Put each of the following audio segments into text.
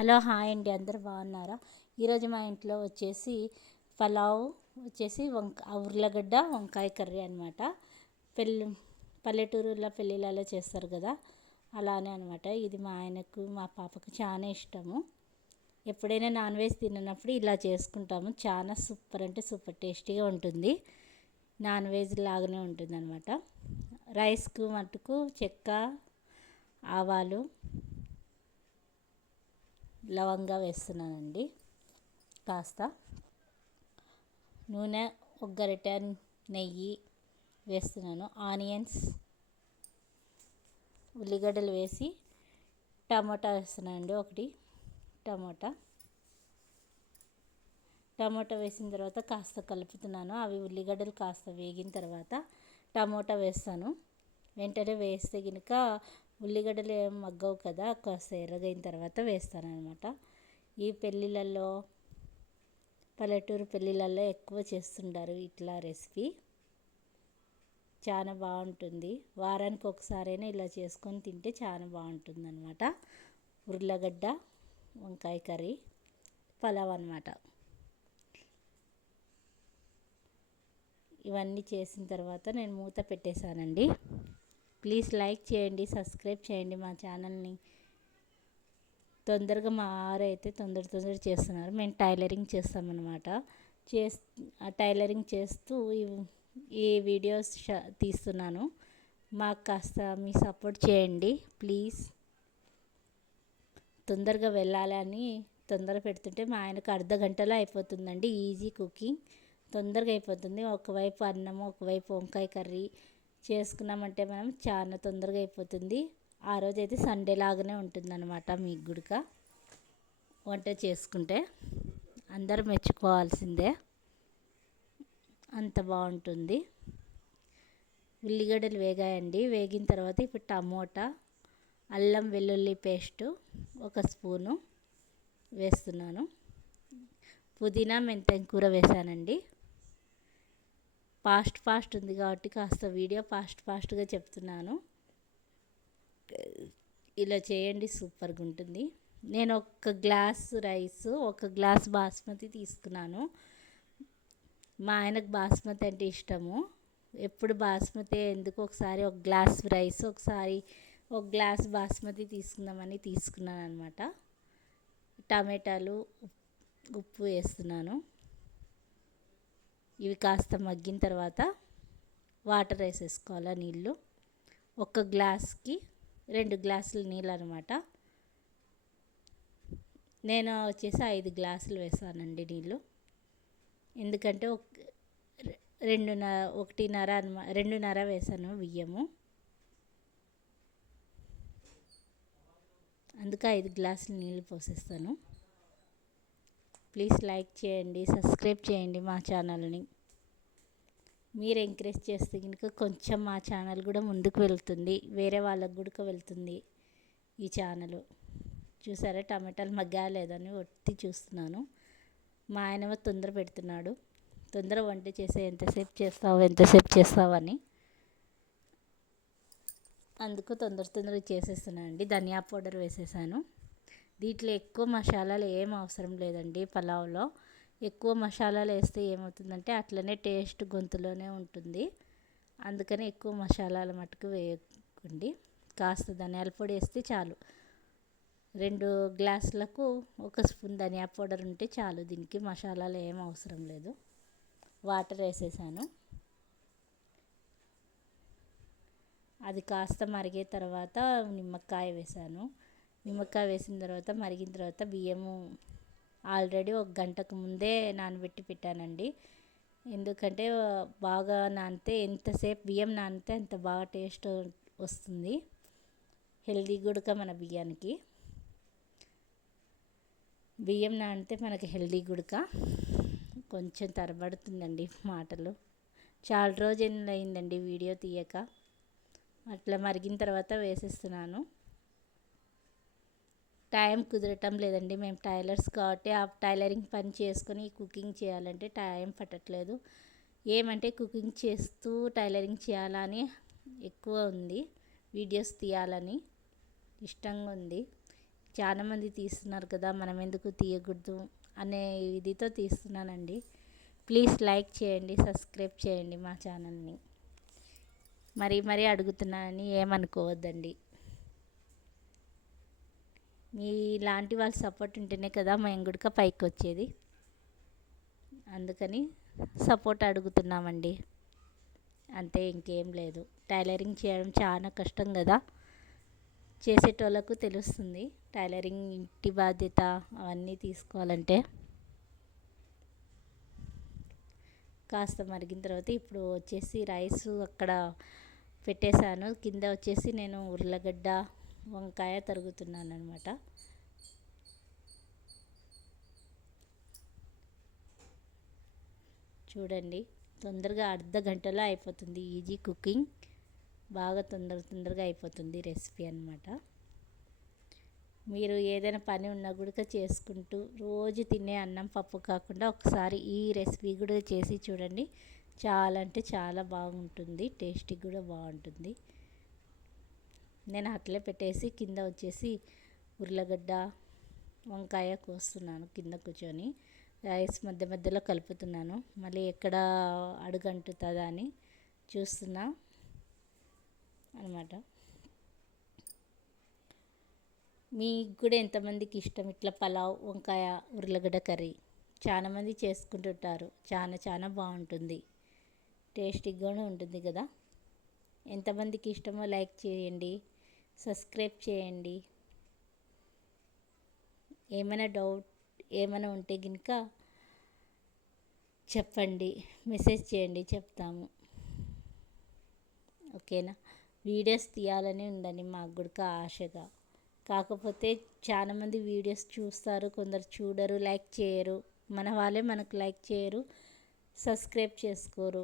Hello hi అండి. అందరు బాగున్నారా? ఈరోజు మా ఇంట్లో వచ్చేసి పలావ్ వచ్చేసి వంక ఉర్లగడ్డ వంకాయ కర్రీ అనమాట పెళ్ళి పల్లెటూరులో పెళ్ళిళ్ళలో చేస్తారు కదా అలానే అనమాట ఇది మా ఆయనకు మా పాపకు చాలా ఇష్టము. ఎప్పుడైనా నాన్ వెజ్ తిననప్పుడు ఇలా చేసుకుంటాము. చాలా సూపర్ అంటే సూపర్ టేస్టీగా ఉంటుంది. నాన్ వెజ్ లాగానే ఉంటుంది అనమాట రైస్కు మటుకు చెక్క ఆవాలు లవంగా వేస్తున్నానండి. కాస్త నూనె ఒక గరిట నెయ్యి వేస్తున్నాను. ఆనియన్స్ ఉల్లిగడ్డలు వేసి టమాటా వేస్తున్నానండి. ఒకటి టమాటా. టమాటా వేసిన తర్వాత కాస్త కలుపుతున్నాను. అవి ఉల్లిగడ్డలు కాస్త వేగిన తర్వాత టమాటా వేస్తాను. వెంటనే వేస్తే కనుక ఉల్లిగడ్డలు ఏం మగ్గవు కదా కాస్త ఎర్రగైన తర్వాత వేస్తాను అనమాట ఈ పెళ్ళిళ్ళల్లో పల్లెటూరు పెళ్ళిళ్ళల్లో ఎక్కువ చేస్తుంటారు ఇట్లా రెసిపీ. చాలా బాగుంటుంది. వారానికి ఒకసారైనా ఇలా చేసుకొని తింటే చాలా బాగుంటుంది అనమాట ఉర్లగడ్డ వంకాయ కర్రీ పలావ్ అనమాట ఇవన్నీ చేసిన తర్వాత నేను మూత పెట్టేశానండి. ప్లీజ్ లైక్ చేయండి సబ్స్క్రైబ్ చేయండి మా ఛానల్ని. తొందరగా మా ఆరు అయితే తొందర తొందర చేస్తున్నారు. మేము టైలరింగ్ చేస్తామన్నమాట. చేస్ టైలరింగ్ చేస్తూ ఈ వీడియోస్ తీస్తున్నాను. మాకు కాస్త మీ సపోర్ట్ చేయండి ప్లీజ్. తొందరగా వెళ్ళాలని తొందర పెడుతుంటే మా ఆయనకు అర్ధ గంటలో అయిపోతుందండి ఈజీ కుకింగ్. తొందరగా అయిపోతుంది. ఒకవైపు అన్నము ఒకవైపు వంకాయ కర్రీ చేసుకున్నామంటే మనం చాలా తొందరగా అయిపోతుంది. ఆ రోజు అయితే సండే లాగానే ఉంటుందన్నమాట మీకు గుడిక. వంట చేసుకుంటే అందరూ మెచ్చుకోవాల్సిందే. అంత బాగుంటుంది. ఉల్లిగడ్డలు వేగాయండి. వేగిన తర్వాత ఇప్పుడు టమోటా అల్లం వెల్లుల్లి పేస్టు ఒక స్పూను వేస్తున్నాను. పుదీనా మెంతం కూర వేసానండి ఫాస్ట్ ఫాస్ట్ ఉంది కాబట్టి కాస్త వీడియో ఫాస్ట్ ఫాస్ట్గా చెప్తున్నాను. ఇలా చేయండి సూపర్గా ఉంటుంది. నేను ఒక గ్లాస్ రైస్ ఒక గ్లాస్ బాస్మతి తీసుకున్నాను. మా ఆయనకు బాస్మతి అంటే ఇష్టము. ఎప్పుడు బాస్మతి ఎందుకు ఒకసారి ఒక గ్లాస్ రైస్ ఒకసారి ఒక గ్లాస్ బాస్మతి తీసుకుందామని తీసుకున్నాను అనమాట టమాటాలు ఉప్పు వేస్తున్నాను. ఇవి కాస్త మగ్గిన తర్వాత వాటర్ వేసేసుకోవాలి నీళ్ళు. ఒక గ్లాస్కి రెండు గ్లాసులు నీళ్ళు అనమాట నేను వచ్చేసి ఐదు గ్లాసులు వేసానండి నీళ్ళు. ఎందుకంటే ఒక రెండున్నర ఒకటిన్నర అనమా రెండున్నర వేసాను బియ్యము. అందుకే ఐదు గ్లాసులు నీళ్ళు పోసేస్తాను. ప్లీజ్ లైక్ చేయండి సబ్స్క్రైబ్ చేయండి మా ఛానల్ని. మీరు ఎంకరేజ్ చేస్తే కనుక కొంచెం మా ఛానల్ కూడా ముందుకు వెళ్తుంది వేరే వాళ్ళకు కూడా వెళ్తుంది ఈ ఛానల్. చూసారా టమాటాలు మగ్గా లేదని ఒత్తి చూస్తున్నాను. మా ఆయనవ తొందర పెడుతున్నాడు. తొందర వంట చేసే ఎంతసేపు చేస్తావు ఎంతసేపు చేస్తావని అని. అందుకు తొందర తొందరగా చేసేస్తున్నాను అండి. ధనియా పౌడర్ వేసేసాను. దీంట్లో ఎక్కువ మసాలాలు ఏం అవసరం లేదండి పలావ్లో. ఎక్కువ మసాలాలు వేస్తే ఏమవుతుందంటే అట్లనే టేస్ట్ గొంతులోనే ఉంటుంది. అందుకని ఎక్కువ మసాలాల మటుకు వేయకండి. కాస్త ధనియాల పొడి వేస్తే చాలు. రెండు గ్లాసులకు ఒక స్పూన్ ధనియా పౌడర్ ఉంటే చాలు. దీనికి మసాలాలు ఏం అవసరం లేదు. వాటర్ వేసేసాను. అది కాస్త మరిగే తర్వాత నిమ్మకాయ వేసాను. నిమ్మకాయ వేసిన తర్వాత మరిగిన తర్వాత బియ్యము ఆల్రెడీ ఒక గంటకు ముందే నానబెట్టి పెట్టానండి. ఎందుకంటే బాగా నానితే ఎంతసేపు బియ్యం నానితే అంత బాగా టేస్ట్ వస్తుంది. హెల్దీ గుడక మన బియ్యానికి. బియ్యం నానితే మనకి హెల్దీ గుడక. కొంచెం తరబడుతుందండి మాటలు. చాలా రోజులు అయిందండి వీడియో తీయక. అట్లా మరిగిన తర్వాత వేసేస్తున్నాను. టైం కుదరటం లేదండి. మేము టైలర్స్ కాబట్టి ఆ టైలరింగ్ పని చేసుకొని కుకింగ్ చేయాలంటే టైం పట్టట్లేదు. ఏమంటే కుకింగ్ చేస్తూ టైలరింగ్ చేయాలని ఎక్కువ ఉంది. వీడియోస్ తీయాలని ఇష్టంగా ఉంది. చాలామంది తీస్తున్నారు కదా మనం ఎందుకు తీయకూడదు అనే ఇదితో తీస్తున్నానండి. ప్లీజ్ లైక్ చేయండి సబ్స్క్రైబ్ చేయండి మా ఛానల్ని. మరీ మరీ అడుగుతున్నానని ఏమనుకోవద్దండి. మీ లాంటి వాళ్ళ సపోర్ట్ ఉంటేనే కదా మేము గుడక పైకి వచ్చేది. అందుకని సపోర్ట్ అడుగుతున్నామండి. అంతే ఇంకేం లేదు. టైలరింగ్ చేయడం చాలా కష్టం కదా. చేసేటోళ్ళకు తెలుస్తుంది టైలరింగ్ ఇంటి బాధ్యత అవన్నీ తీసుకోవాలంటే. కాస్త మరిగిన తర్వాత ఇప్పుడు వచ్చేసి రైస్ అక్కడ పెట్టేశాను. కింద వచ్చేసి నేను ఉర్లగడ్డ వంకాయ తరుగుతున్నాను అనమాట చూడండి తొందరగా అర్ధ గంటలో అయిపోతుంది ఈజీ కుకింగ్. బాగా తొందర తొందరగా అయిపోతుంది రెసిపీ అనమాట మీరు ఏదైనా పని ఉన్నా కూడా చేసుకుంటూ రోజు తినే అన్నం పప్పు కాకుండా ఒకసారి ఈ రెసిపీ కూడా చేసి చూడండి. చాలా అంటే చాలా బాగుంటుంది టేస్టీ కూడా బాగుంటుంది. నేను అట్లే పెట్టేసి కింద వచ్చేసి ఉర్లగడ్డ వంకాయ కోస్తున్నాను కింద కూర్చొని. రైస్ మధ్య మధ్యలో కలుపుతున్నాను. మళ్ళీ ఎక్కడ అడుగంటుతుందా అని చూస్తున్నా అనమాట మీకు కూడా ఎంతమందికి ఇష్టం? ఇట్లా పలావ్ వంకాయ ఉర్లగడ్డ కర్రీ. చాలామంది చేసుకుంటుంటారు. చాలా చాలా బాగుంటుంది. టేస్టీగా ఉంటుంది కదా? ఎంతమందికి ఇష్టమో లైక్ చేయండి సబ్స్క్రైబ్ చేయండి. ఏమైనా డౌట్ ఏమైనా ఉంటే కనుక చెప్పండి మెసేజ్ చేయండి చెప్తాము. ఓకేనా? వీడియోస్ తీయాలని ఉందని మాకు కూడా ఆశగా. కాకపోతే చాలామంది వీడియోస్ చూస్తారు కొందరు చూడరు లైక్ చేయరు. మన వాళ్ళే మనకు లైక్ చేయరు సబ్స్క్రైబ్ చేసుకోరు.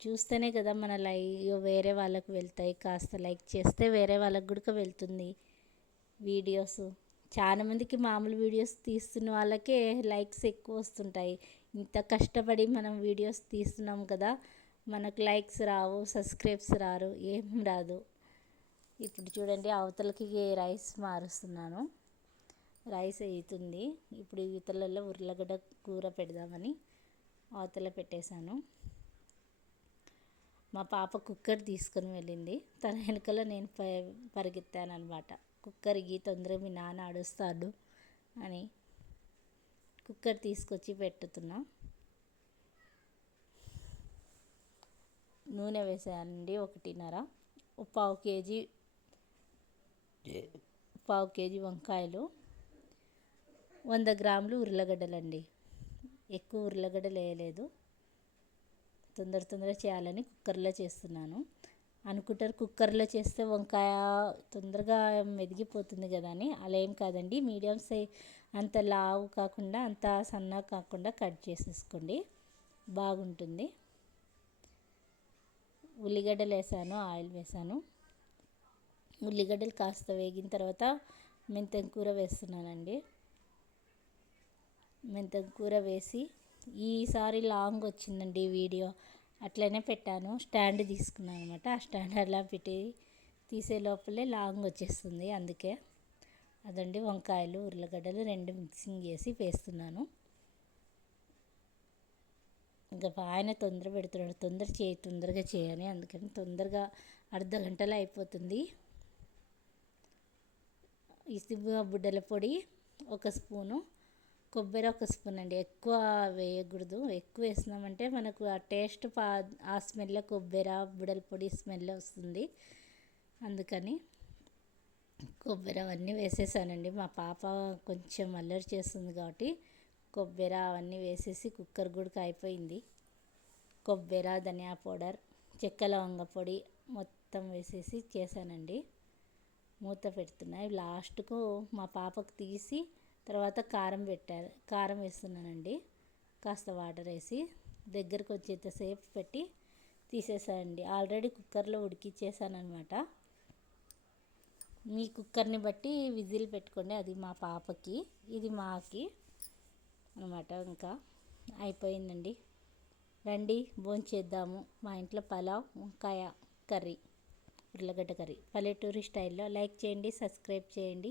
చూస్తేనే కదా మన లైవ్ వేరే వాళ్ళకు వెళ్తాయి. కాస్త లైక్ చేస్తే వేరే వాళ్ళకు కూడా వెళ్తుంది వీడియోస్. చాలామందికి మామూలు వీడియోస్ తీస్తున్న వాళ్ళకే లైక్స్ ఎక్కువ వస్తుంటాయి. ఇంత కష్టపడి మనం వీడియోస్ తీస్తున్నాం కదా మనకు లైక్స్ రావు సబ్స్క్రైబ్స్ రారు ఏం రాదు. ఇప్పుడు చూడండి అవతలకి రైస్ మారుస్తున్నాను? రైస్ అవుతుంది ఇప్పుడు ఇతలలో ఉర్లగడ్డ కూర పెడదామని అవతల పెట్టేశాను. మా పాప కుక్కర్ తీసుకొని వెళ్ళింది. తన వెనకలో నేను ప పరిగెత్తాను అనమాట కుక్కర్ ఇగి తొందరగా మీ నాన్న అడుస్తాడు అని కుక్కర్ తీసుకొచ్చి పెట్టుతున్నా. నూనె వేసానండి ఒకటిన్నర. పావు కేజీ పావు కేజీ వంకాయలు. వంద గ్రాములు ఉర్లగడ్డలండి. ఎక్కువ ఉర్లగడ్డలు వేయలేదు. తొందర తొందర చేయాలని కుక్కర్లో చేస్తున్నాను. అనుకుంటారు కుక్కర్లో చేస్తే వంకాయ తొందరగా మెదిగిపోతుంది కదా అని. అలా ఏం కాదండి. మీడియం సై అంత లావు కాకుండా అంత సన్నగా కాకుండా కట్ చేసేసుకోండి. బాగుంటుంది. ఉల్లిగడ్డలు వేసాను ఆయిల్ వేసాను. ఉల్లిగడ్డలు కాస్త వేగిన తర్వాత మెంతం కూర వేస్తున్నానండి. మెంతం కూర వేసి ఈసారి లాంగ్ వచ్చిందండి వీడియో. అట్లనే పెట్టాను. స్టాండ్ తీసుకున్నాను అనమాట ఆ స్టాండ్ అలా పెట్టి తీసే లోపలే లాంగ్ వచ్చేస్తుంది. అందుకే అదండి వంకాయలు ఉర్లగడ్డలు రెండు మిక్సింగ్ చేసి వేస్తున్నాను. ఇంకా ఆయన తొందర పెడుతున్నాడు. తొందర చేయి తొందరగా చేయని అందుకని తొందరగా అర్ధ గంటలో అయిపోతుంది. ఇసుక బుడ్డల పొడి ఒక స్పూను. కొబ్బరి ఒక స్పూన్ అండి. ఎక్కువ వేయకూడదు. ఎక్కువ వేసినామంటే మనకు ఆ టేస్ట్ పా ఆ స్మెల్ కొబ్బరి బుడల పొడి స్మెల్ వస్తుంది. అందుకని కొబ్బరి అవన్నీ వేసేసానండి. మా పాప కొంచెం అల్లరి చేస్తుంది కాబట్టి కొబ్బరి అవన్నీ వేసేసి కుక్కర్ కూడా అయిపోయింది. కొబ్బరి ధనియా పౌడర్ చెక్క లవంగ పొడి మొత్తం వేసేసి చేశానండి. మూత పెడుతున్నా. లాస్ట్కు మా పాపకు తీసి తర్వాత కారం పెట్టారు. కారం వేస్తున్నానండి. కాస్త వాటర్ వేసి దగ్గరకు వచ్చేంతసేపు పెట్టి తీసేసానండి ఆల్రెడీ కుక్కర్లో ఉడికిచ్చేసానమాట మీ కుక్కర్ని బట్టి విజిల్ పెట్టుకోండి. అది మా పాపకి ఇది మాకి అనమాట ఇంకా. అయిపోయిందండి. రండి భోంచేద్దాము మా ఇంట్లో పలావ్ వంకాయ కర్రీ ఉర్లగడ్డ కర్రీ. పల్లెటూరి స్టైల్లో లైక్ చేయండి సబ్స్క్రైబ్ చేయండి.